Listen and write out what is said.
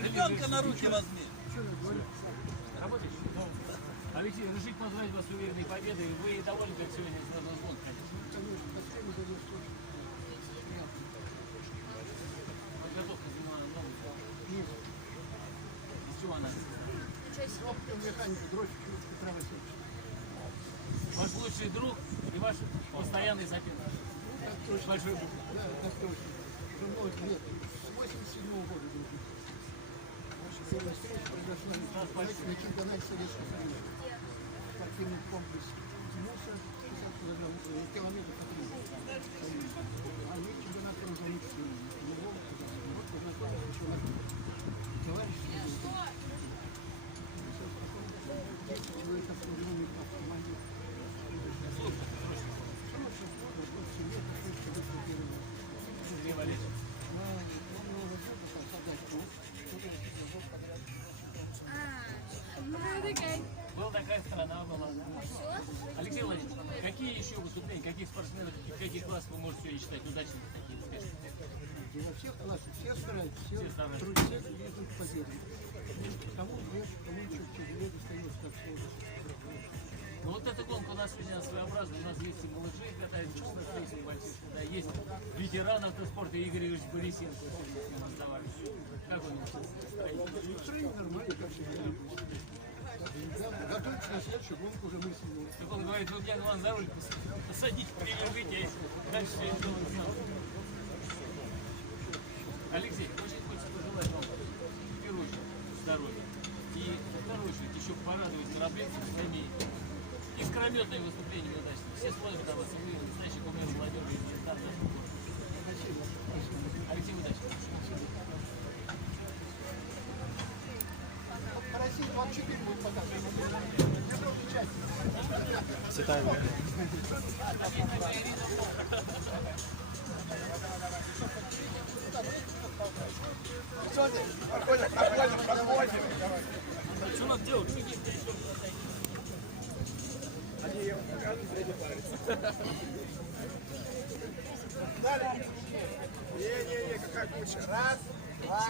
Ребенка на руки возьми. Работаешь? Алексей, разрешите поздравить вас с уверенной победой. Вы довольны, как сегодня сразу звон, конечно? Подготовка занимала много. Из чего она? Механика, дротик, Петра Васильевича. Ваш лучший друг и ваш постоянный соперник. Большой букв. Да, так точно. Уже много лет. С 87-го года дружим. Наша первая встреча произошла на чемпионате Советского Союза. Спортивный комплекс Тимуса, 60 километров от Рига. А мы чемпионат производителей. Вот познакомился еще на товарищ. Человек основной по команде. Была такая страна была. Алексей Владимирович, какие еще выступления, каких спортсменов, каких классов вы можете сегодня считать удачными, такие успешные? Во всех классах все стараются, все стараются. трудятся, едут к победе. Кому больше, кому чуть тяжелее достается, так сложно. Ну вот эта гонка у нас сегодня своеобразная. У нас есть и малыши, катаются 16 мальчишек, да, есть ветеран автоспорта Игорь Ильич Борисенко, сегодня с ним оставались. Как он настроение? Настроение нормально, как всегда. Готовимся на следующую гонку уже мысленно. Так он говорит, вы меня главное за руль посадить, привяжите, дальше я дело сделаю. Алексей, очень хочется пожелать вам в первую очередь здоровья. И во вторую очередь еще порадовать корабленцев своими искрометными выступлениями удачными. Все смотрят на вас, и вы настоящий кумир молодежи и звезда нашего города. Спасибо. Алексей, удачи. По России вам 4 будет показывать. Все тайны. Проходим. Что надо делать? Они ее покажут, среди парень. Не-не-не, какая куча. Раз, два,